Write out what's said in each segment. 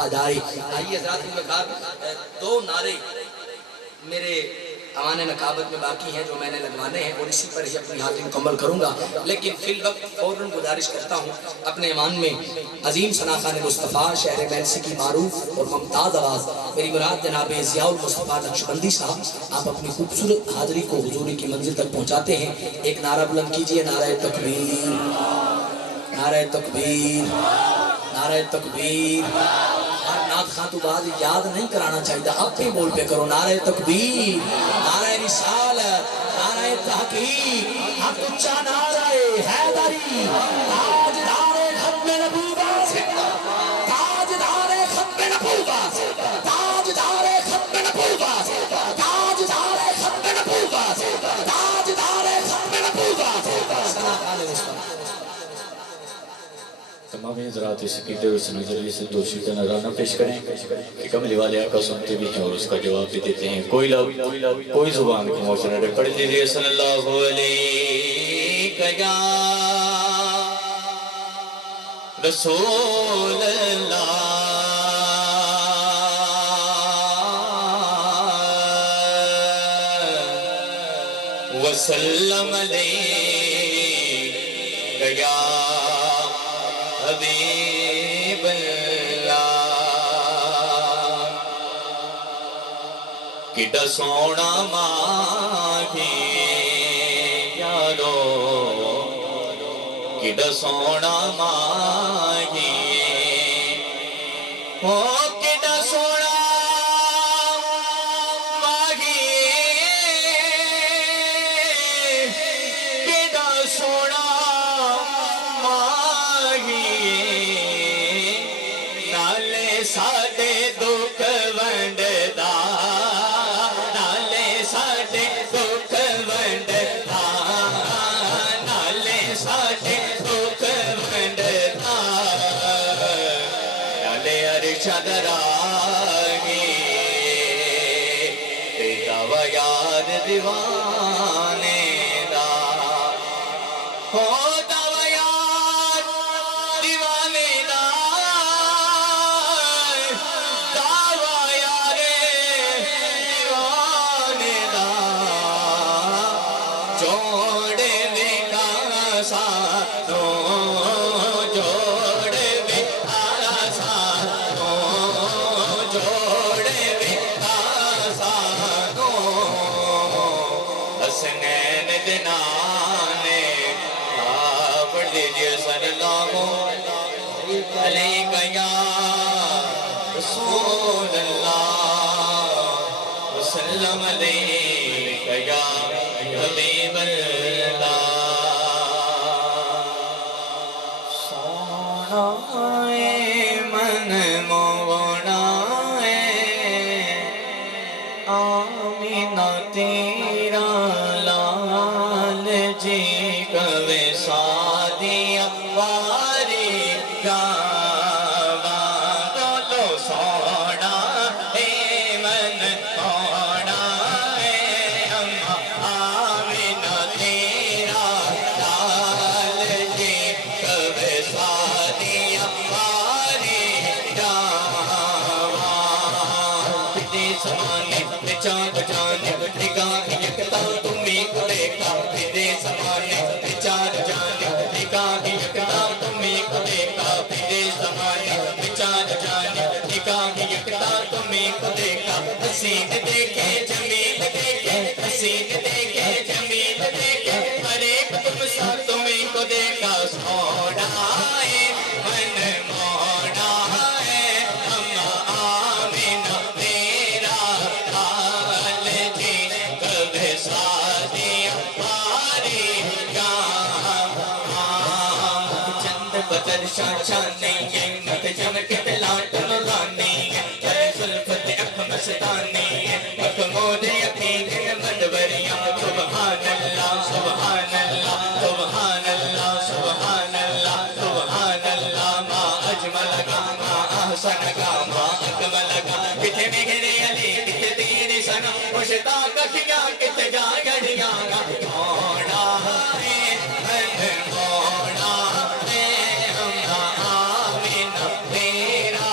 رکھا جائے. آئیے حضرات مکار دو نعرے میرے اوان نقابت میں باقی ہیں جو میں نے لگوانے ہیں اور اسی پر ہی اپنی حاضری مکمل کروں گا. لیکن فی الوقت فوراً گزارش کرتا ہوں اپنے ایمان میں عظیم ثناخان مصطفیٰ شہر میلسی کی معروف اور ممتاز آواز میری مراد جناب ضیاء المصطفیٰ نقشبندی صاحب آپ اپنی خوبصورت حاضری کو حضوری کی منزل تک پہنچاتے ہیں. ایک نعرہ بلند کیجئے، نعرہ تکبیر، نعرہ تکبیر، نعرہ تکبیر. ہر نعت خواہ تو بعد یاد نہیں کرانا چاہیے، اب بھی بول پہ کرو نعرہ تکبیر، نعرہ رسالت، نعرہ تحقیق، حق اچھا نعرہ حیدری، تاجدار ختم نبوت، تاجدار ختم نبوت، تاجدار ختم نبوت، تاجدار ختم نبوت، تاجدار ختم نبوت. ثناء مصطفیٰ تمام حضرات اس عقیدے و اس نظریے سے دو شیطان نذرانہ پیش کریں کہ کملی والے آقا سنتے بھی ہیں اور اس کا جواب بھی دیتے ہیں. کوئی لفظ کوئی زبان کی موشن پڑھ لیجئے. صلی اللہ علیہ یا رسول اللہ وسلم علیہ یا حبیب اللہ. کڈا سونا ماہی یارو، کڈا سونا ماہی ہو، کڈا سونا ماہی، کڈا سونا نالے ساڈے دکھ ونڈدا، نالے ساڈے دکھ ونڈدا، نالے ساڈے دکھ ونڈدا، نالے عرش دراہی تیرا وا یار دیوانے دا ہو. علیکہ یا رسول اللہ وسلم علیکہ یا حبیب اللہ. سونا من مونا آمینہ تیرا لال جی کوے سادیا واری گاوا دولو. سونا من مونا اماں آمینہ تیرا لال جی کوے سادیا واری گاوا. پھر زمانے میں چاند جانے نگاہ یکتا تمہیں کو دیکھا، پھر زمانے میں چاند جانے نگاہ یکتا تمہیں کو دیکھا، پھر زمانے میں چاند جانے نگاہ یکتا تمہیں کو دیکھا. حسین دیکھے جمیل دیکھے، حسین دیکھے جمیل دیکھے، ہر ایک تم سا تمہیں کو دیکھا. سونا من مونا اماں آمینہ تیرا لال جی کوے سادیا واری گاوا. چند بدر شاہشانی نت چمک تلاٹ نورانی، زلفت اکھ مستانی، اکھ مود یقین مدبریاں. سبحان اللہ سبحان اللہ سبحان اللہ سبحان اللہ سبحان اللہ. ما اجمل کا ما احسن کا ما اکمل کا. کتھے میرے علی کتھے تیری سنا مشتاق کیا کتھے جا گڑیاں. مونا من مونا اماں آمینہ تیرا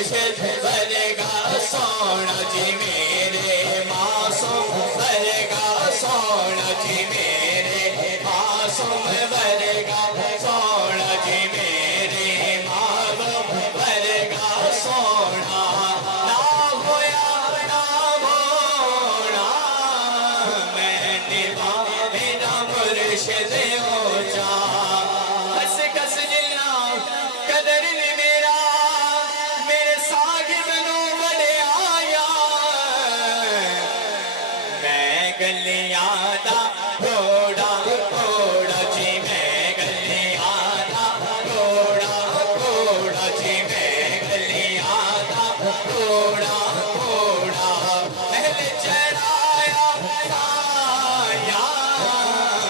مرشد ورگا سونا جی میرے معصوم ورگا سونا جی میرے معصوم ورگا سونا جی میرے معصوم ورگا سونا نہ ہویا نہ ہونا میں نبھا میرا مرشد ہو جا کس کس جلنا قدر نے میرا میرے صاحب نو بڑے آیا میں گلیاں دا گھوڑا گھوڑا جی میں گلیاں دا گھوڑا گھوڑا جی میں گلیاں دا گھوڑا گھوڑا محل چڑھایا آیا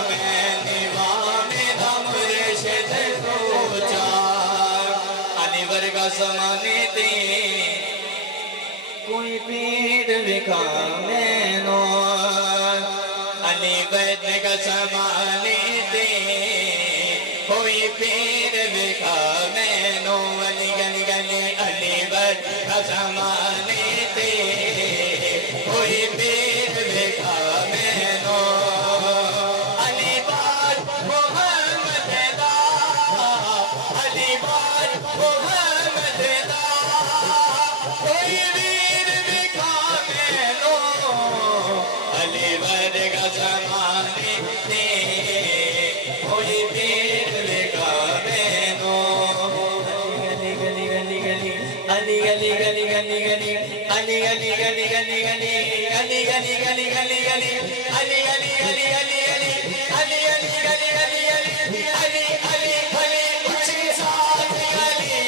میں نظام دا مرشد ہو جا علی ورگا زمانے دے کوئی پیر وکھا مینو علی ورگا زمانے دے کوئی پیر وکھا مینو علی گلی گلی علی ورگا زمانے دے کوئی پیر وکھا مینو علی بار محمد دا علی بار محمد دا کوئی ویر وکھا مینو علی ورگا زمانے دے کوئی پیر وکھا مینو علی گلی گلی گلی علی گلی گلی گلی گلی علی گلی گلی گلی گلی علی گلی گلی گلی گلی علی علی علی علی علی علی علی گلی گلی گلی علی علی علی اچھی ذات علی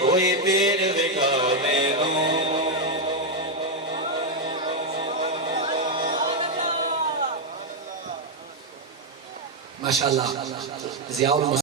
کوئی پیر وکھا مینو ماشاءاللہ ضیاء